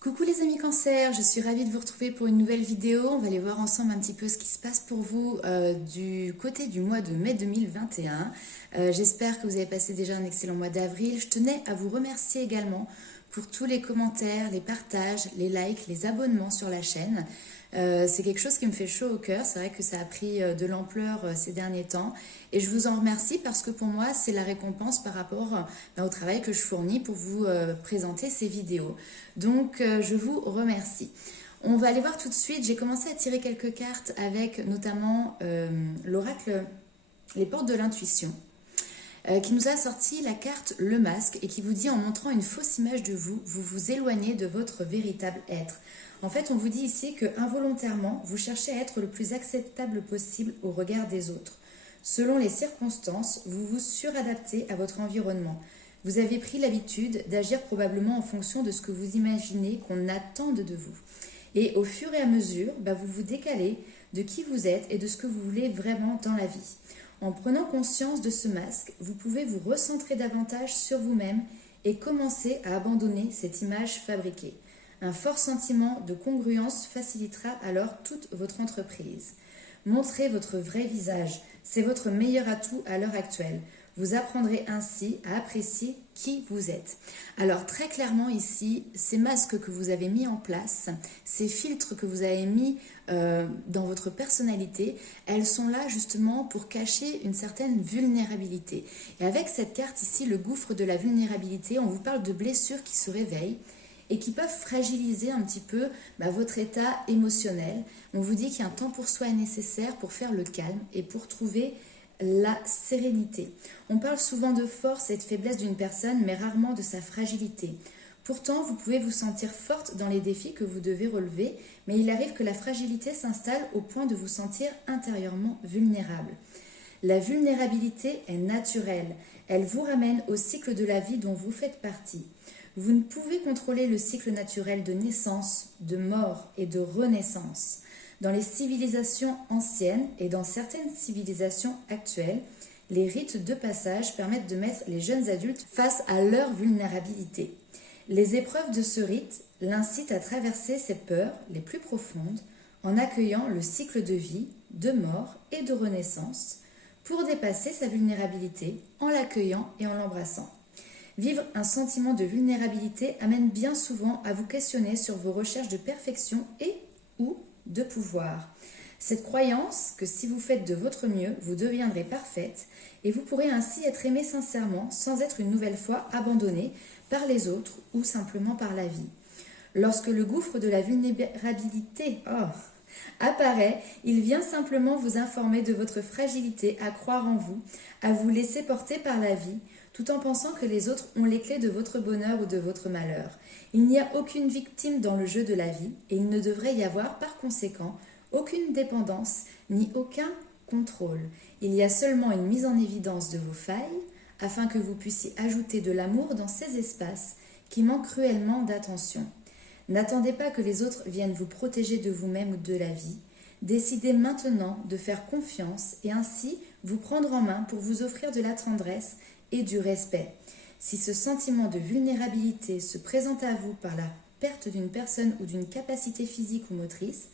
Coucou les amis cancer, je suis ravie de vous retrouver pour une nouvelle vidéo. On va aller voir ensemble un petit peu ce qui se passe pour vous du côté du mois de mai 2021. J'espère que vous avez passé déjà un excellent mois d'avril. Je tenais à vous remercier également pour tous les commentaires, les partages, les likes, les abonnements sur la chaîne. C'est quelque chose qui me fait chaud au cœur. C'est vrai que ça a pris de l'ampleur ces derniers temps. Et je vous en remercie parce que pour moi, c'est la récompense par rapport au travail que je fournis pour vous présenter ces vidéos. Donc, je vous remercie. On va aller voir tout de suite. J'ai commencé à tirer quelques cartes avec notamment l'oracle Les Portes de l'Intuition, qui nous a sorti la carte Le Masque et qui vous dit en montrant une fausse image de vous, vous vous éloignez de votre véritable être. En fait, on vous dit ici que involontairement, vous cherchez à être le plus acceptable possible au regard des autres. Selon les circonstances, vous vous suradaptez à votre environnement. Vous avez pris l'habitude d'agir probablement en fonction de ce que vous imaginez qu'on attende de vous. Et au fur et à mesure, vous vous décalez de qui vous êtes et de ce que vous voulez vraiment dans la vie. En prenant conscience de ce masque, vous pouvez vous recentrer davantage sur vous-même et commencer à abandonner cette image fabriquée. Un fort sentiment de congruence facilitera alors toute votre entreprise. Montrez votre vrai visage, c'est votre meilleur atout à l'heure actuelle. Vous apprendrez ainsi à apprécier qui vous êtes. Alors très clairement ici, ces masques que vous avez mis en place, ces filtres que vous avez mis dans votre personnalité, elles sont là justement pour cacher une certaine vulnérabilité. Et avec cette carte ici, le gouffre de la vulnérabilité, on vous parle de blessures qui se réveillent et qui peuvent fragiliser un petit peu votre état émotionnel. On vous dit qu'un temps pour soi est nécessaire pour faire le calme et pour trouver la sérénité. On parle souvent de force et de faiblesse d'une personne, mais rarement de sa fragilité. Pourtant, vous pouvez vous sentir forte dans les défis que vous devez relever, mais il arrive que la fragilité s'installe au point de vous sentir intérieurement vulnérable. La vulnérabilité est naturelle. Elle vous ramène au cycle de la vie dont vous faites partie. Vous ne pouvez contrôler le cycle naturel de naissance, de mort et de renaissance. Dans les civilisations anciennes et dans certaines civilisations actuelles, les rites de passage permettent de mettre les jeunes adultes face à leur vulnérabilité. Les épreuves de ce rite l'incitent à traverser ses peurs les plus profondes en accueillant le cycle de vie, de mort et de renaissance pour dépasser sa vulnérabilité en l'accueillant et en l'embrassant. Vivre un sentiment de vulnérabilité amène bien souvent à vous questionner sur vos recherches de perfection et ou de pouvoir. Cette croyance que si vous faites de votre mieux, vous deviendrez parfaite et vous pourrez ainsi être aimé sincèrement sans être une nouvelle fois abandonné par les autres ou simplement par la vie. Lorsque le gouffre de la vulnérabilité apparaît, il vient simplement vous informer de votre fragilité à croire en vous, à vous laisser porter par la vie, tout en pensant que les autres ont les clés de votre bonheur ou de votre malheur. Il n'y a aucune victime dans le jeu de la vie et il ne devrait y avoir par conséquent aucune dépendance ni aucun contrôle. Il y a seulement une mise en évidence de vos failles afin que vous puissiez ajouter de l'amour dans ces espaces qui manquent cruellement d'attention. N'attendez pas que les autres viennent vous protéger de vous-même ou de la vie. Décidez maintenant de faire confiance et ainsi vous prendre en main pour vous offrir de la tendresse et du respect. Si ce sentiment de vulnérabilité se présente à vous par la perte d'une personne ou d'une capacité physique ou motrice,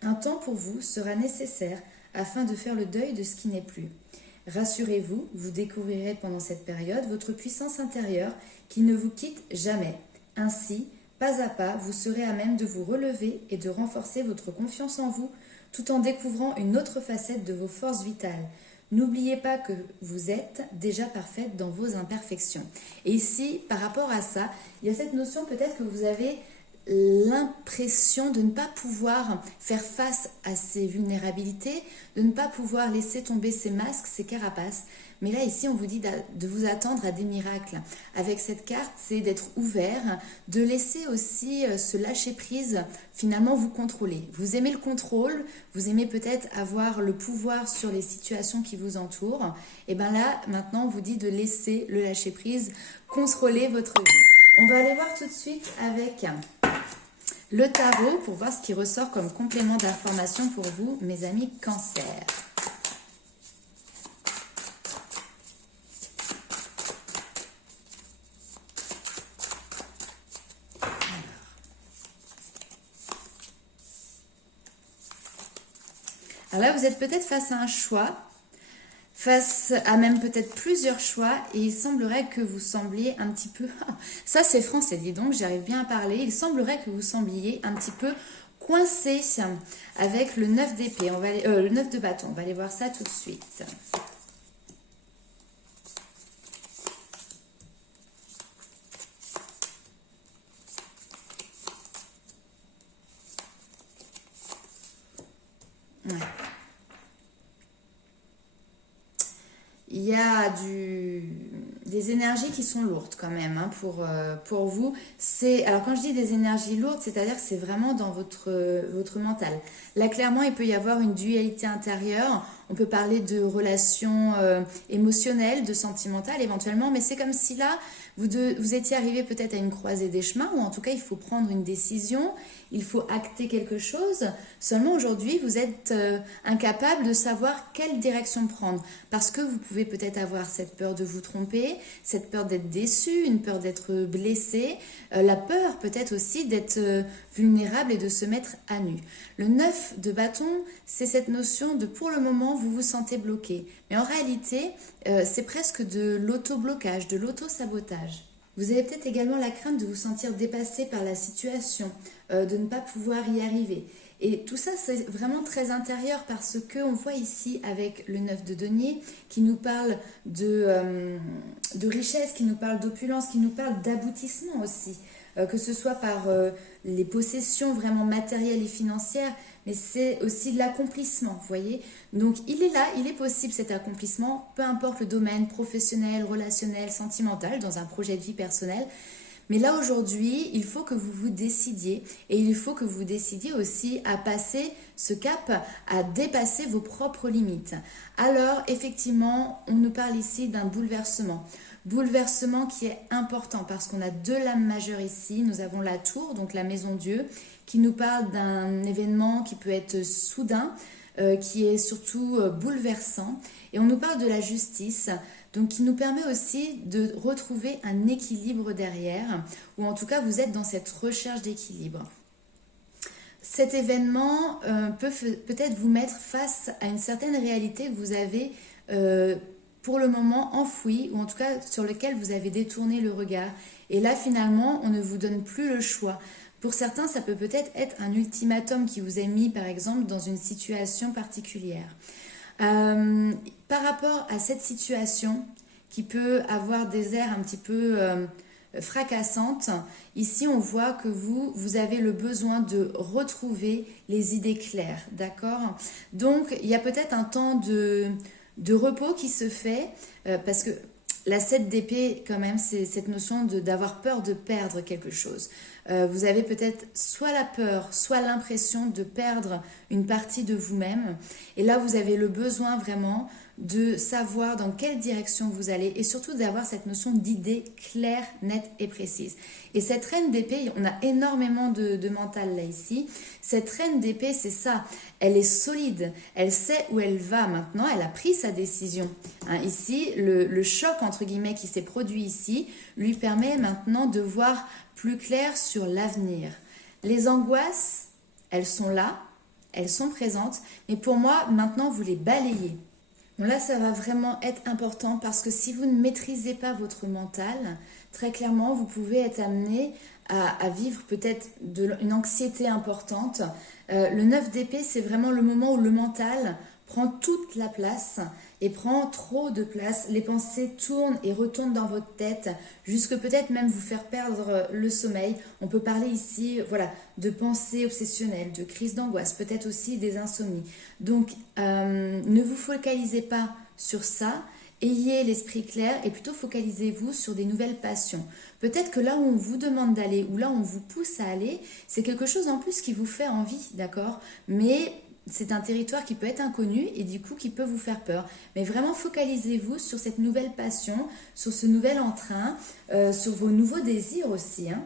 un temps pour vous sera nécessaire afin de faire le deuil de ce qui n'est plus. Rassurez-vous, vous découvrirez pendant cette période votre puissance intérieure qui ne vous quitte jamais. Ainsi, pas à pas, vous serez à même de vous relever et de renforcer votre confiance en vous tout en découvrant une autre facette de vos forces vitales. N'oubliez pas que vous êtes déjà parfaite dans vos imperfections. Et ici, par rapport à ça, il y a cette notion peut-être que vous avez l'impression de ne pas pouvoir faire face à ces vulnérabilités, de ne pas pouvoir laisser tomber ces masques, ces carapaces. Mais là, ici, on vous dit de vous attendre à des miracles. Avec cette carte, c'est d'être ouvert, de laisser aussi ce lâcher-prise, finalement, vous contrôler. Vous aimez le contrôle, vous aimez peut-être avoir le pouvoir sur les situations qui vous entourent. Et bien là, maintenant, on vous dit de laisser le lâcher-prise contrôler votre vie. On va aller voir tout de suite avec le tarot pour voir ce qui ressort comme complément d'information pour vous, mes amis cancer. Alors là, vous êtes peut-être face à un choix, face à même peut-être plusieurs choix, et il semblerait que vous sembliez un petit peu... Ça, c'est français, dis donc, j'arrive bien à parler. Il semblerait que vous sembliez un petit peu coincé avec le 9 d'épée, le 9 de bâton. On va aller voir ça tout de suite. Ouais. Il y a des énergies qui sont lourdes quand même hein, pour vous. Alors quand je dis des énergies lourdes, c'est-à-dire que c'est vraiment dans votre mental. Là clairement il peut y avoir une dualité intérieure. On peut parler de relations émotionnelles, de sentimentales éventuellement, mais c'est comme si là vous étiez arrivé peut-être à une croisée des chemins, ou en tout cas il faut prendre une décision, il faut acter quelque chose. Seulement aujourd'hui vous êtes incapable de savoir quelle direction prendre, parce que vous pouvez peut-être avoir cette peur de vous tromper, cette peur d'être déçu, une peur d'être blessé, la peur peut-être aussi d'être vulnérable et de se mettre à nu. Le 9 de bâton, c'est cette notion de pour le moment vous vous sentez bloqué. Mais en réalité, c'est presque de l'auto-blocage, de l'auto-sabotage. Vous avez peut-être également la crainte de vous sentir dépassé par la situation, de ne pas pouvoir y arriver. Et tout ça, c'est vraiment très intérieur parce qu'on voit ici avec le 9 de denier qui nous parle de richesse, qui nous parle d'opulence, qui nous parle d'aboutissement aussi. Que ce soit par les possessions vraiment matérielles et financières, mais c'est aussi de l'accomplissement, vous voyez. Donc il est là, il est possible cet accomplissement, peu importe le domaine professionnel, relationnel, sentimental, dans un projet de vie personnelle. Mais là aujourd'hui, il faut que vous vous décidiez, et il faut que vous décidiez aussi à passer ce cap, à dépasser vos propres limites. Alors effectivement, on nous parle ici d'un bouleversement. Bouleversement qui est important parce qu'on a deux lames majeures ici. Nous avons la tour, donc la maison Dieu, qui nous parle d'un événement qui peut être soudain, qui est surtout bouleversant. Et on nous parle de la justice, donc qui nous permet aussi de retrouver un équilibre derrière, ou en tout cas vous êtes dans cette recherche d'équilibre. Cet événement peut peut-être vous mettre face à une certaine réalité que vous avez pour le moment enfouie, ou en tout cas sur lequel vous avez détourné le regard. Et là finalement, on ne vous donne plus le choix. Pour certains, ça peut peut-être être un ultimatum qui vous est mis par exemple dans une situation particulière. Par rapport à cette situation qui peut avoir des airs un petit peu fracassantes, ici on voit que vous avez le besoin de retrouver les idées claires, d'accord? Donc il y a peut-être un temps de repos qui se fait parce que la 7 d'épée quand même c'est cette notion d'avoir peur de perdre quelque chose. Vous avez peut-être soit la peur, soit l'impression de perdre une partie de vous-même. Et là, vous avez le besoin vraiment de savoir dans quelle direction vous allez et surtout d'avoir cette notion d'idée claire, nette et précise. Et cette reine d'épée, on a énormément de mental là ici. Cette reine d'épée, c'est ça. Elle est solide. Elle sait où elle va maintenant. Elle a pris sa décision. Hein, ici, le choc, entre guillemets, qui s'est produit ici, lui permet maintenant de voir plus clair sur l'avenir. Les angoisses, elles sont là, elles sont présentes, mais pour moi, maintenant, vous les balayez. Bon, là, ça va vraiment être important parce que si vous ne maîtrisez pas votre mental, très clairement, vous pouvez être amené à vivre peut-être une anxiété importante. Le 9 d'épée, c'est vraiment le moment où le mental prend toute la place et prend trop de place. Les pensées tournent et retournent dans votre tête, jusque peut-être même vous faire perdre le sommeil. On peut parler ici, voilà, de pensées obsessionnelles, de crises d'angoisse, peut-être aussi des insomnies. Donc, ne vous focalisez pas sur ça. Ayez l'esprit clair et plutôt focalisez-vous sur des nouvelles passions. Peut-être que là où on vous demande d'aller, ou là où on vous pousse à aller, c'est quelque chose en plus qui vous fait envie, d'accord? Mais c'est un territoire qui peut être inconnu et du coup qui peut vous faire peur. Mais vraiment focalisez-vous sur cette nouvelle passion, sur ce nouvel entrain, sur vos nouveaux désirs aussi. Hein.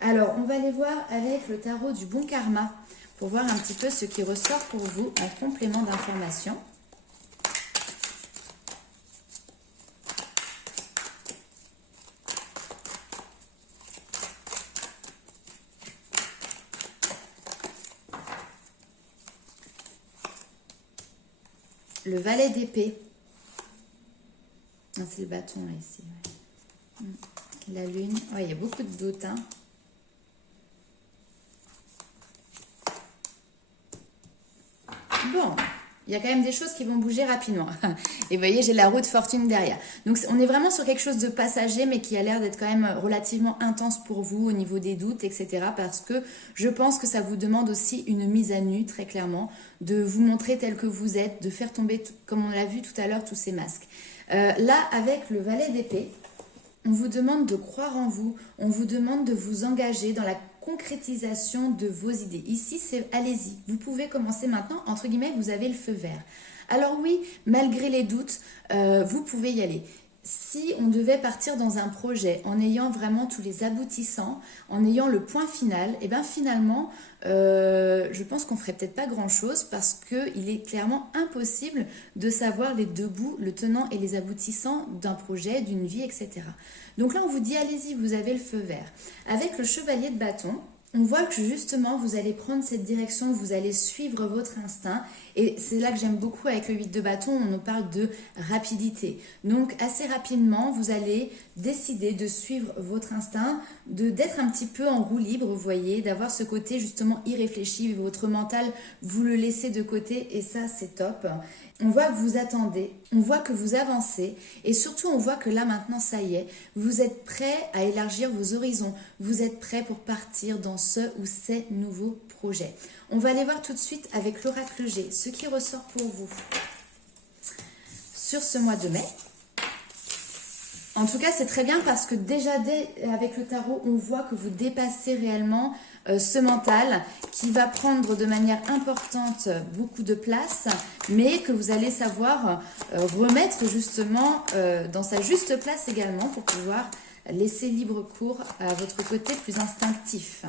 Alors, on va aller voir avec le tarot du bon karma pour voir un petit peu ce qui ressort pour vous en complément d'information. le valet d'épée. Ah, c'est le bâton là ici. Ouais. La lune. Ouais, il y a beaucoup de doutes. Hein. Bon, il y a quand même des choses qui vont bouger rapidement. Et vous voyez, j'ai la roue de fortune derrière. Donc, on est vraiment sur quelque chose de passager, mais qui a l'air d'être quand même relativement intense pour vous au niveau des doutes, etc. Parce que je pense que ça vous demande aussi une mise à nu, très clairement, de vous montrer tel que vous êtes, de faire tomber, comme on l'a vu tout à l'heure, tous ces masques. Là, avec le valet d'épée, on vous demande de croire en vous, on vous demande de vous engager dans la concrétisation de vos idées. Ici, c'est allez-y, vous pouvez commencer maintenant, entre guillemets, vous avez le feu vert. Alors oui, malgré les doutes, vous pouvez y aller. Si on devait partir dans un projet en ayant vraiment tous les aboutissants, en ayant le point final, et bien finalement, je pense qu'on ferait peut-être pas grand-chose parce qu'il est clairement impossible de savoir les deux bouts, le tenant et les aboutissants d'un projet, d'une vie, etc. Donc là, on vous dit, allez-y, vous avez le feu vert. Avec le chevalier de bâton, on voit que justement, vous allez prendre cette direction, vous allez suivre votre instinct. Et c'est là que j'aime beaucoup avec le 8 de bâton, on nous parle de rapidité. Donc assez rapidement, vous allez décider de suivre votre instinct, d'être un petit peu en roue libre, vous voyez, d'avoir ce côté justement irréfléchi. Votre mental, vous le laissez de côté et ça, c'est top. On voit que vous attendez, on voit que vous avancez et surtout on voit que là maintenant ça y est, vous êtes prêt à élargir vos horizons, vous êtes prêt pour partir dans ce ou ces nouveaux projets. On va aller voir tout de suite avec l'oracle G, ce qui ressort pour vous sur ce mois de mai. En tout cas, c'est très bien parce que déjà, avec le tarot, on voit que vous dépassez réellement ce mental qui va prendre de manière importante beaucoup de place, mais que vous allez savoir remettre justement dans sa juste place également pour pouvoir laisser libre cours à votre côté plus instinctif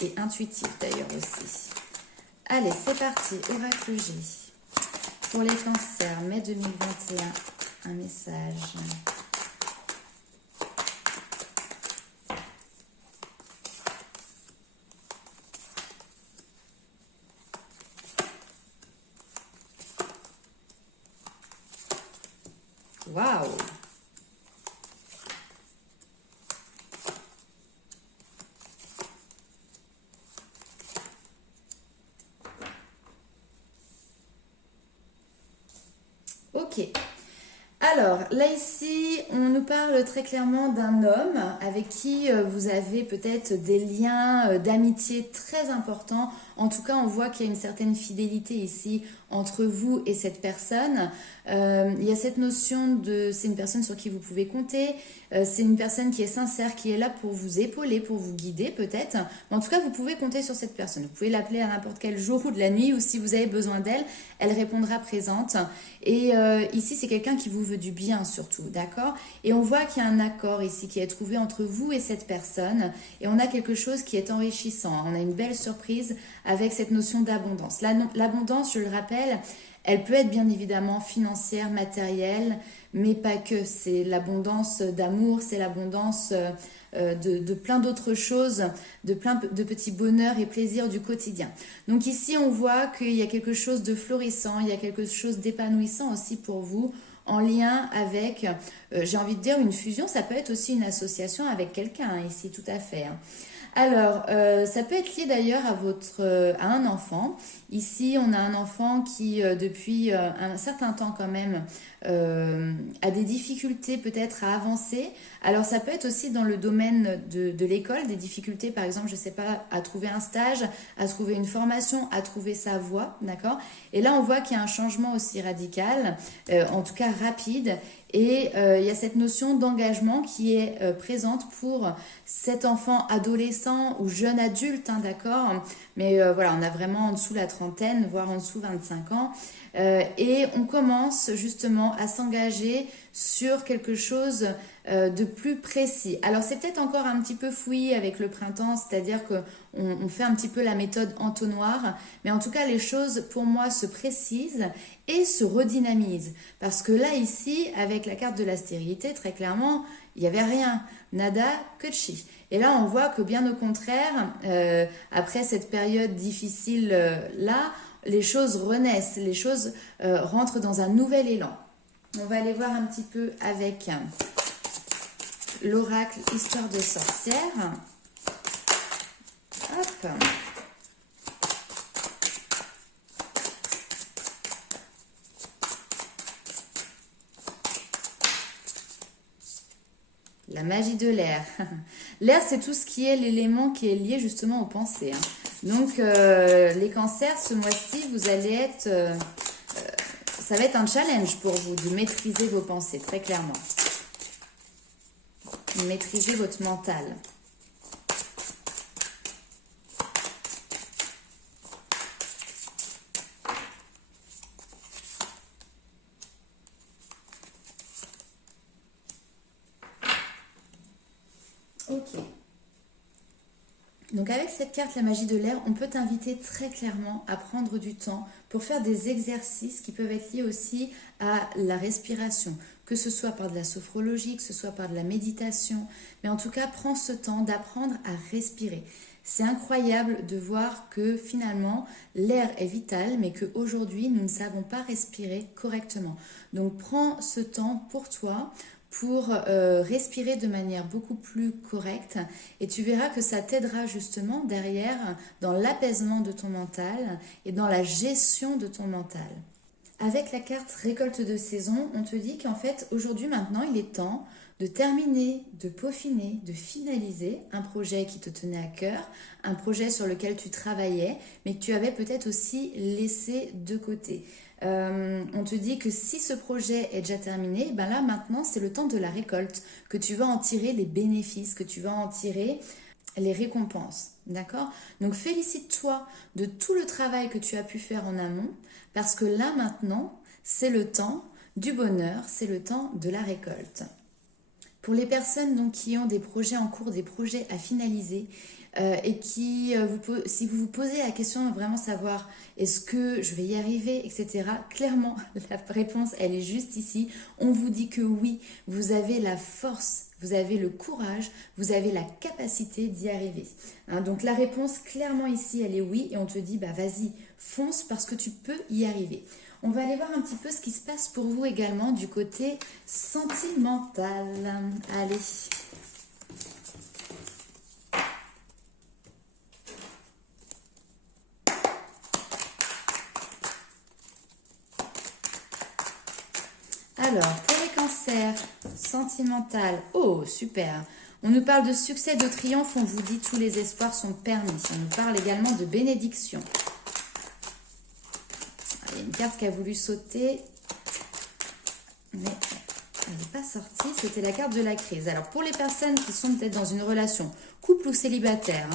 et intuitif d'ailleurs aussi. Allez, c'est parti, oracle G. Pour les cancers, mai 2021, un message. Waouh! Ok. Alors, là ici, on nous parle très clairement d'un homme avec qui vous avez peut-être des liens d'amitié très importants. En tout cas, on voit qu'il y a une certaine fidélité ici entre vous et cette personne. Il y a cette notion de c'est une personne sur qui vous pouvez compter, c'est une personne qui est sincère, qui est là pour vous épauler, pour vous guider peut-être. Mais en tout cas, vous pouvez compter sur cette personne. Vous pouvez l'appeler à n'importe quel jour ou de la nuit ou si vous avez besoin d'elle, elle répondra présente. Et ici, c'est quelqu'un qui vous veut du bien surtout, d'accord? Et on voit qu'il y a un accord ici qui est trouvé entre vous et cette personne. Et on a quelque chose qui est enrichissant. On a une belle surprise avec cette notion d'abondance. L'abondance, je le rappelle, elle peut être bien évidemment financière, matérielle, mais pas que. C'est l'abondance d'amour, c'est l'abondance de plein d'autres choses, de plein de petits bonheurs et plaisirs du quotidien. Donc ici, on voit qu'il y a quelque chose de florissant, il y a quelque chose d'épanouissant aussi pour vous, en lien avec, j'ai envie de dire, une fusion. Ça peut être aussi une association avec quelqu'un, hein, ici, tout à fait. Hein. Alors, ça peut être lié d'ailleurs à un enfant. Ici, on a un enfant qui, depuis un certain temps quand même, a des difficultés peut-être à avancer. Alors, ça peut être aussi dans le domaine de l'école, des difficultés, par exemple, je ne sais pas, à trouver un stage, à trouver une formation, à trouver sa voie, d'accord? Et là, on voit qu'il y a un changement aussi radical, en tout cas rapide. Et il y a cette notion d'engagement qui est présente pour cet enfant adolescent ou jeune adulte, hein, d'accord? Mais voilà, on a vraiment en dessous la trentaine, voire en dessous 25 ans. Et on commence justement à s'engager sur quelque chose de plus précis. Alors c'est peut-être encore un petit peu fouillis avec le printemps, c'est-à-dire qu'on fait un petit peu la méthode entonnoir, mais en tout cas les choses pour moi se précisent et se redynamisent. Parce que là ici, avec la carte de la stérilité, très clairement, il n'y avait rien, nada que chi. Et là on voit que bien au contraire, après cette période difficile là, les choses renaissent, les choses rentrent dans un nouvel élan. On va aller voir un petit peu avec l'oracle Histoire de sorcière. Hop. La magie de l'air. L'air, c'est tout ce qui est l'élément qui est lié justement aux pensées. Hein. Donc, les cancers, ce mois-ci, vous allez être... ça va être un challenge pour vous de maîtriser vos pensées, très clairement. Maîtriser votre mental. Ok. Donc avec cette carte, la magie de l'air, on peut t'inviter très clairement à prendre du temps pour faire des exercices qui peuvent être liés aussi à la respiration, que ce soit par de la sophrologie, que ce soit par de la méditation, mais en tout cas, prends ce temps d'apprendre à respirer. C'est incroyable de voir que finalement, l'air est vital, mais qu'aujourd'hui, nous ne savons pas respirer correctement. Donc prends ce temps pour toi, pour respirer de manière beaucoup plus correcte et tu verras que ça t'aidera justement derrière dans l'apaisement de ton mental et dans la gestion de ton mental. Avec la carte récolte de saison, on te dit qu'en fait aujourd'hui maintenant il est temps de terminer, de peaufiner, de finaliser un projet qui te tenait à cœur, un projet sur lequel tu travaillais mais que tu avais peut-être aussi laissé de côté. On te dit que si ce projet est déjà terminé, ben là maintenant c'est le temps de la récolte, que tu vas en tirer les bénéfices, que tu vas en tirer les récompenses, d'accord? Donc félicite-toi de tout le travail que tu as pu faire en amont, parce que là maintenant c'est le temps du bonheur, c'est le temps de la récolte. Pour les personnes donc, qui ont des projets en cours, des projets à finaliser, et qui, si vous vous posez la question de vraiment savoir est-ce que je vais y arriver, etc., clairement, la réponse, elle est juste ici. On vous dit que oui, vous avez la force, vous avez le courage, vous avez la capacité d'y arriver. Hein, donc la réponse, clairement ici, elle est oui, et on te dit, bah vas-y, fonce parce que tu peux y arriver. On va aller voir un petit peu ce qui se passe pour vous également du côté sentimental. Allez. Alors, pour les cancers, sentimental, oh super. On nous parle de succès, de triomphe, on vous dit tous les espoirs sont permis. On nous parle également de bénédiction. Il y a une carte qui a voulu sauter, mais elle n'est pas sortie. C'était la carte de la crise. Alors, pour les personnes qui sont peut-être dans une relation, couple ou célibataire,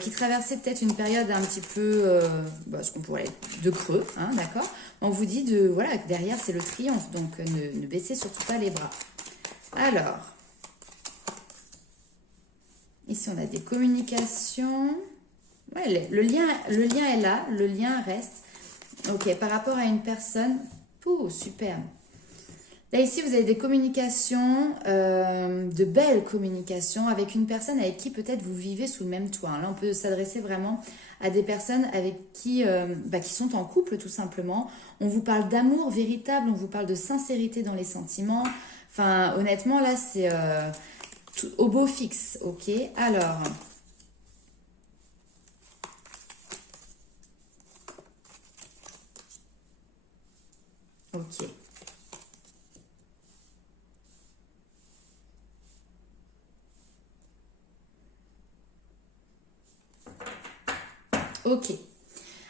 qui traversaient peut-être une période un petit peu, ce qu'on pourrait de creux, hein, d'accord? On vous dit de, voilà, que derrière c'est le triomphe, donc ne baissez surtout pas les bras. Alors, ici on a des communications. Ouais, le lien est là, le lien reste. Ok, par rapport à une personne, oh, super. Là, ici, vous avez des communications, de belles communications avec une personne avec qui peut-être vous vivez sous le même toit. Là, on peut s'adresser vraiment à des personnes avec qui sont en couple, tout simplement. On vous parle d'amour véritable, on vous parle de sincérité dans les sentiments. Enfin, honnêtement, là, c'est au beau fixe, ok? Alors... Ok. Ok.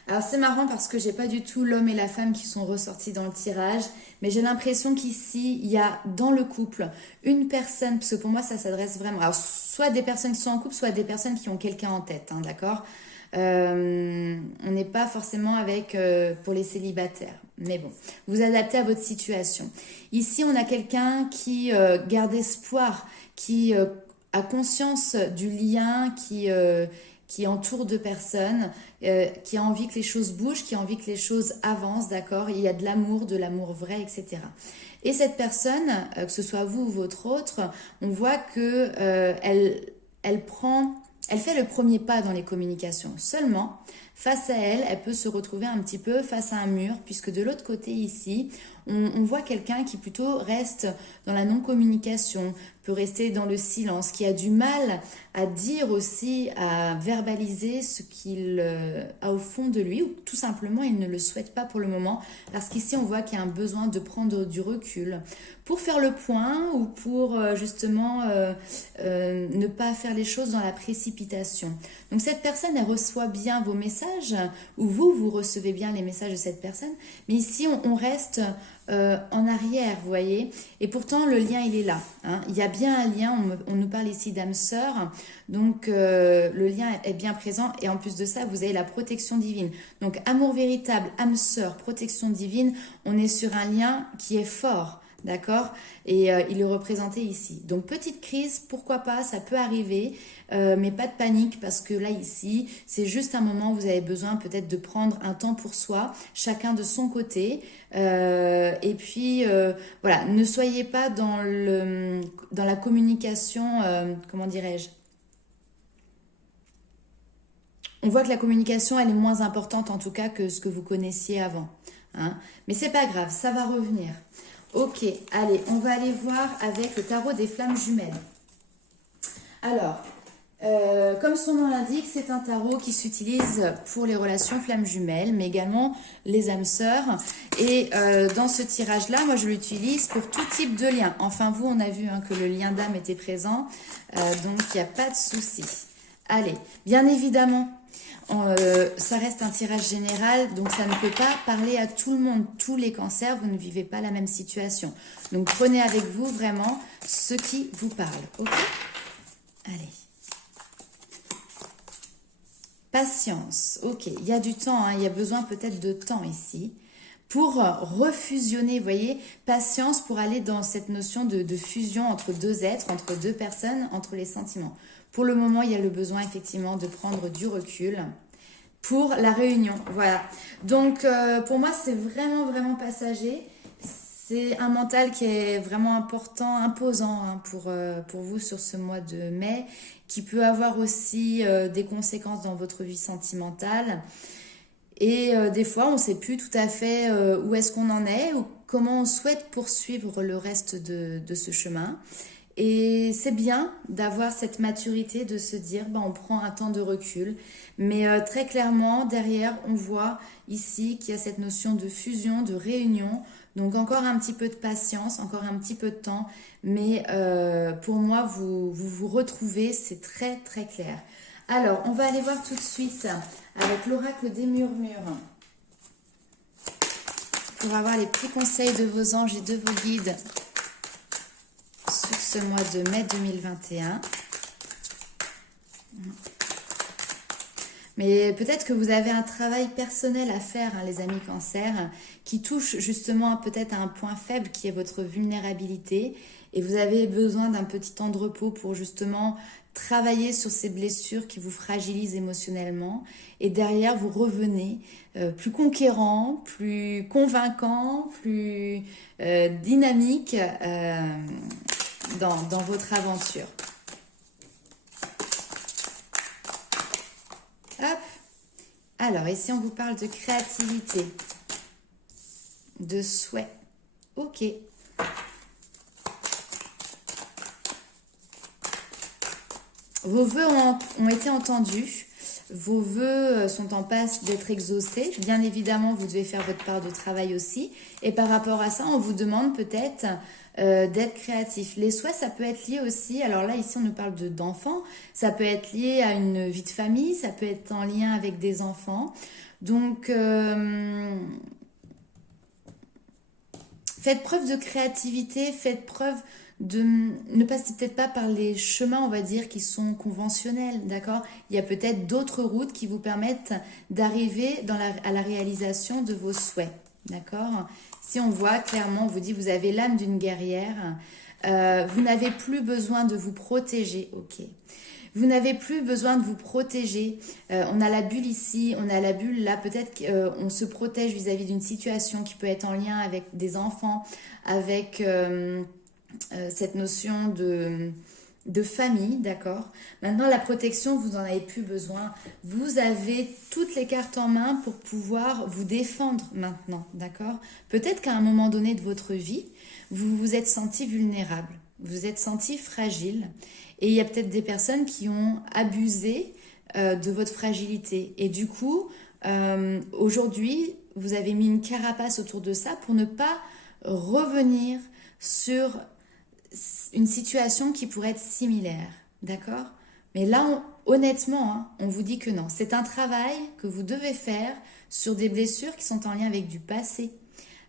Alors c'est marrant parce que j'ai pas du tout l'homme et la femme qui sont ressortis dans le tirage, mais j'ai l'impression qu'ici il y a dans le couple une personne, parce que pour moi ça s'adresse vraiment, alors soit des personnes qui sont en couple, soit des personnes qui ont quelqu'un en tête, hein, d'accord? On n'est pas forcément avec pour les célibataires, mais bon, vous adaptez à votre situation. Ici on a quelqu'un qui garde espoir, qui a conscience du lien qui entoure deux personnes, qui a envie que les choses bougent, qui a envie que les choses avancent, d'accord? Il y a de l'amour vrai, etc. Et cette personne, que ce soit vous ou votre autre, on voit que elle fait le premier pas dans les communications. Seulement, face à elle, elle peut se retrouver un petit peu face à un mur, puisque de l'autre côté ici, on voit quelqu'un qui plutôt reste dans la non-communication, peut rester dans le silence, qui a du mal à dire aussi, à verbaliser ce qu'il a au fond de lui, ou tout simplement il ne le souhaite pas pour le moment, parce qu'ici on voit qu'il y a un besoin de prendre du recul pour faire le point ou pour justement ne pas faire les choses dans la précipitation. Donc cette personne, elle reçoit bien vos messages, ou vous recevez bien les messages de cette personne, mais ici on reste en arrière, vous voyez, et pourtant le lien il est là, hein. Il y a bien un lien, on nous parle ici d'âme sœur, donc le lien est bien présent, et en plus de ça vous avez la protection divine, donc amour véritable, âme sœur, protection divine, on est sur un lien qui est fort. D'accord? Et il est représenté ici. Donc petite crise, pourquoi pas, ça peut arriver, mais pas de panique parce que là ici, c'est juste un moment où vous avez besoin peut-être de prendre un temps pour soi, chacun de son côté. Et puis voilà, ne soyez pas dans la communication, comment dirais-je? On voit que la communication, elle est moins importante en tout cas que ce que vous connaissiez avant, hein. Mais c'est pas grave, ça va revenir. Ok, allez, on va aller voir avec le tarot des flammes jumelles. Alors, comme son nom l'indique, c'est un tarot qui s'utilise pour les relations flammes jumelles, mais également les âmes sœurs. Et dans ce tirage-là, moi, je l'utilise pour tout type de lien. Enfin, vous, on a vu hein, que le lien d'âme était présent, donc il n'y a pas de souci. Allez, bien évidemment, ça reste un tirage général, donc ça ne peut pas parler à tout le monde. Tous les cancers, vous ne vivez pas la même situation. Donc prenez avec vous vraiment ce qui vous parle. Ok? Allez. Patience. Ok, il y a du temps, hein, il y a besoin peut-être de temps ici. Pour refusionner, vous voyez, patience pour aller dans cette notion de fusion entre deux êtres, entre deux personnes, entre les sentiments. Pour le moment, il y a le besoin effectivement de prendre du recul pour la réunion. Voilà. Donc, pour moi, c'est vraiment passager. C'est un mental qui est vraiment important, imposant hein, pour vous sur ce mois de mai, qui peut avoir aussi des conséquences dans votre vie sentimentale. Et des fois, on ne sait plus tout à fait où est-ce qu'on en est ou comment on souhaite poursuivre le reste de ce chemin. Et c'est bien d'avoir cette maturité de se dire, on prend un temps de recul. Mais très clairement, derrière, on voit ici qu'il y a cette notion de fusion, de réunion. Donc encore un petit peu de patience, encore un petit peu de temps. Mais pour moi, vous retrouvez, c'est très clair. Alors, on va aller voir tout de suite avec l'oracle des murmures pour avoir les petits conseils de vos anges et de vos guides sur ce mois de mai 2021. Mais peut-être que vous avez un travail personnel à faire, hein, les amis cancers, qui touche justement peut-être à un point faible qui est votre vulnérabilité. Et vous avez besoin d'un petit temps de repos pour justement travailler sur ces blessures qui vous fragilisent émotionnellement. Et derrière, vous revenez plus conquérant, plus convaincant, plus dynamique dans votre aventure. Hop. Alors, ici, on vous parle de créativité, de souhait. Ok. Vos vœux ont été entendus. Vos vœux sont en passe d'être exaucés. Bien évidemment, vous devez faire votre part de travail aussi. Et par rapport à ça, on vous demande peut-être d'être créatif. Les souhaits, ça peut être lié aussi. Alors là, ici, on nous parle d'enfants. Ça peut être lié à une vie de famille. Ça peut être en lien avec des enfants. Donc, faites preuve de créativité. Faites preuve ne passez peut-être pas par les chemins, on va dire, qui sont conventionnels, d'accord? Il y a peut-être d'autres routes qui vous permettent d'arriver à la réalisation de vos souhaits, d'accord? Si on voit clairement, on vous dit, vous avez l'âme d'une guerrière, vous n'avez plus besoin de vous protéger, ok? Vous n'avez plus besoin de vous protéger. On a la bulle ici, on a la bulle là. Peut-être qu'on se protège vis-à-vis d'une situation qui peut être en lien avec des enfants, avec cette notion de famille, d'accord? Maintenant, la protection, vous n'en avez plus besoin. Vous avez toutes les cartes en main pour pouvoir vous défendre maintenant, d'accord? Peut-être qu'à un moment donné de votre vie, vous vous êtes senti vulnérable, vous vous êtes senti fragile. Et il y a peut-être des personnes qui ont abusé de votre fragilité. Et du coup, aujourd'hui, vous avez mis une carapace autour de ça pour ne pas revenir sur une situation qui pourrait être similaire, d'accord? Mais là, honnêtement, hein, on vous dit que non. C'est un travail que vous devez faire sur des blessures qui sont en lien avec du passé.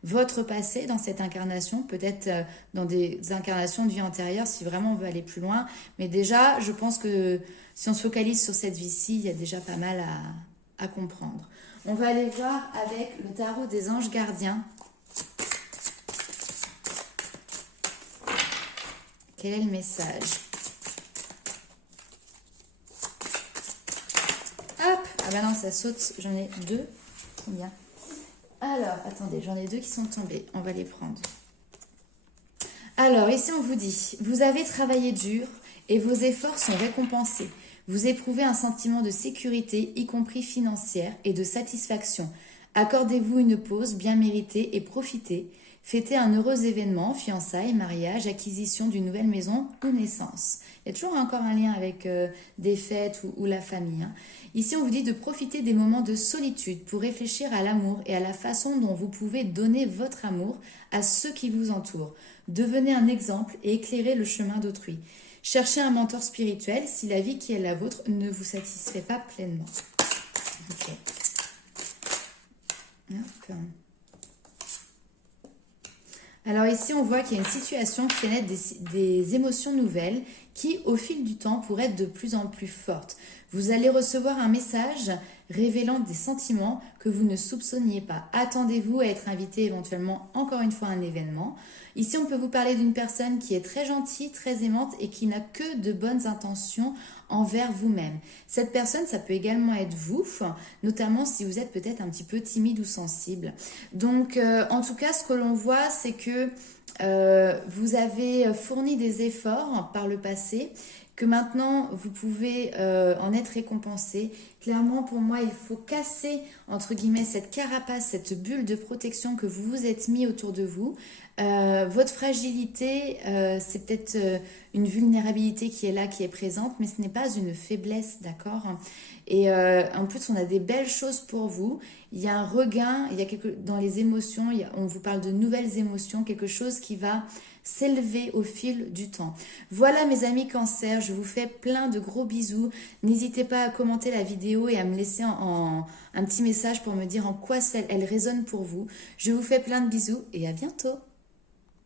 Votre passé dans cette incarnation, peut-être dans des incarnations de vie antérieure si vraiment on veut aller plus loin. Mais déjà, je pense que si on se focalise sur cette vie-ci, il y a déjà pas mal à comprendre. On va aller voir avec le tarot des anges gardiens. Quel est le message? Hop! Ah bah non, ça saute. J'en ai deux. Combien? Alors, attendez, j'en ai deux qui sont tombés. On va les prendre. Alors, ici, on vous dit, vous avez travaillé dur et vos efforts sont récompensés. Vous éprouvez un sentiment de sécurité, y compris financière, et de satisfaction. Accordez-vous une pause bien méritée et profitez. Fêtez un heureux événement, fiançailles, mariage, acquisition d'une nouvelle maison ou naissance. Il y a toujours encore un lien avec des fêtes ou la famille. Hein. Ici, on vous dit de profiter des moments de solitude pour réfléchir à l'amour et à la façon dont vous pouvez donner votre amour à ceux qui vous entourent. Devenez un exemple et éclairez le chemin d'autrui. Cherchez un mentor spirituel si la vie qui est la vôtre ne vous satisfait pas pleinement. Ok. Hop. Alors ici, on voit qu'il y a une situation qui fait naître des émotions nouvelles qui, au fil du temps, pourraient être de plus en plus fortes. Vous allez recevoir un message révélant des sentiments que vous ne soupçonniez pas. Attendez-vous à être invité éventuellement encore une fois à un événement. Ici, on peut vous parler d'une personne qui est très gentille, très aimante et qui n'a que de bonnes intentions envers vous-même. Cette personne, ça peut également être vous, notamment si vous êtes peut-être un petit peu timide ou sensible. Donc, en tout cas, ce que l'on voit, c'est que vous avez fourni des efforts par le passé, que maintenant vous pouvez en être récompensé. Clairement, pour moi, il faut casser, entre guillemets, cette carapace, cette bulle de protection que vous vous êtes mis autour de vous. Votre fragilité, c'est peut-être une vulnérabilité qui est là, qui est présente, mais ce n'est pas une faiblesse, d'accord? Et en plus, on a des belles choses pour vous. Il y a un regain, dans les émotions, on vous parle de nouvelles émotions, quelque chose qui va s'élever au fil du temps. Voilà mes amis Cancer, je vous fais plein de gros bisous. N'hésitez pas à commenter la vidéo et à me laisser un petit message pour me dire en quoi elle résonne pour vous. Je vous fais plein de bisous et à bientôt.